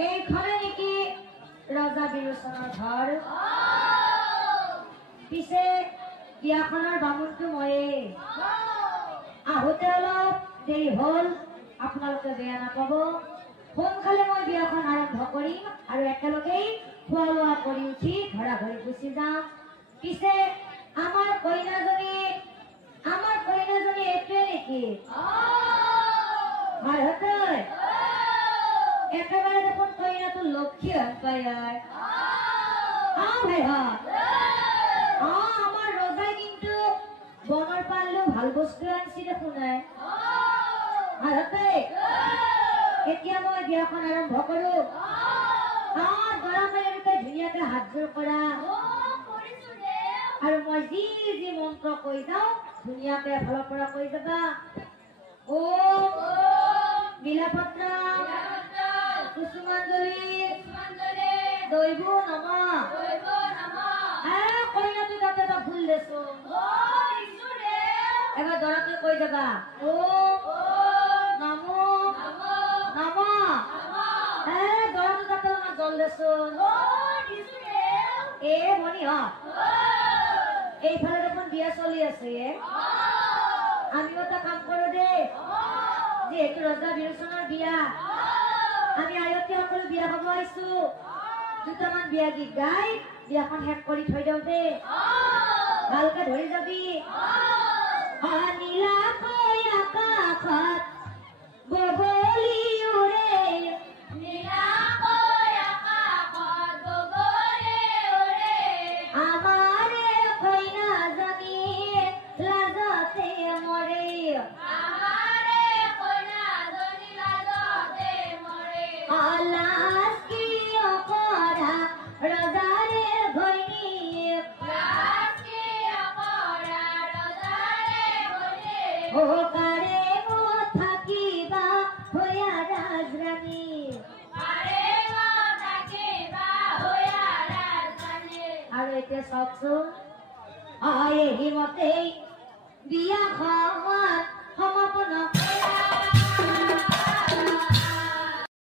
এইখনে নেকি ৰজা বিৰোচনৰ ঘৰ? পিছে বিয়াখনৰ বামুণটো ময়ে। আহোঁতে অলপ দেৰি হ'ল, আপোনালোকে বেয়া নাপাব। সোনকালে মই বিয়াখন আৰম্ভ কৰিম আৰু একেলগেই খোৱা লোৱা কৰি উঠি ঘৰা ঘৰি গুচি যাম। পিছে আমাৰ কইনাজনী এইটোৱে নেকি? একেবাৰে দেখোন কইনাটো লক্ষী হাত পাই আমাৰ ৰজাই কিন্তু বনৰ পালেও ভাল বস্তু আনছি দেখোন। এতিয়া মই বিয়াখন আৰম্ভ কৰো। ধুনীয়াকে হাতযোৰ কৰা আৰু মই যি যি মন্ত্ৰ কৈ যাওঁ ধুনীয়াকে এফালৰ পৰা কৈ যাবা। বিলাপত্ৰ কুসুমাঞ্জলি দৈব নমঃ। কইনাটো তাতে এটা ভুল দেছো। এবাৰ দৰাতে কৈ যাবা নমো নমঃ। দৰাটো তাতে অলপমান জল দেছো। মনি এইফালে দেখোন বিয়া চলি আছে। আমিও এটা কাম কৰো দেই, যিহেতু ৰজা বিৰোচনৰ বিয়া, আমি আয়তী সকলো বিয়া খাব আহিছো। দুটামান বিয়া গীত গাই বিয়াখন শেষ কৰি থৈ দিওঁ দেই। ভালকে ধৰি যাবি। নীলাকৈ আকাশত বগলী উৰে, নীলাকৈ আকাশত বগলী উৰে, আমাৰে কইনাজনী লাজতে মৰে, আমাৰে কইনাজনী লাজতে মৰে। লাজ কিয় কৰা ৰজাৰে ঘৈণীয়েক, লাজ কিয় কৰা ৰজাৰে ঘৈণীয়েক, কাৰে থাকিবা হৈয়া ৰাজৰাণী, কাৰে থাকিবা হৈয়া ৰাজৰাণী। আৰু এতিয়া চাওকচোন, এই মতেই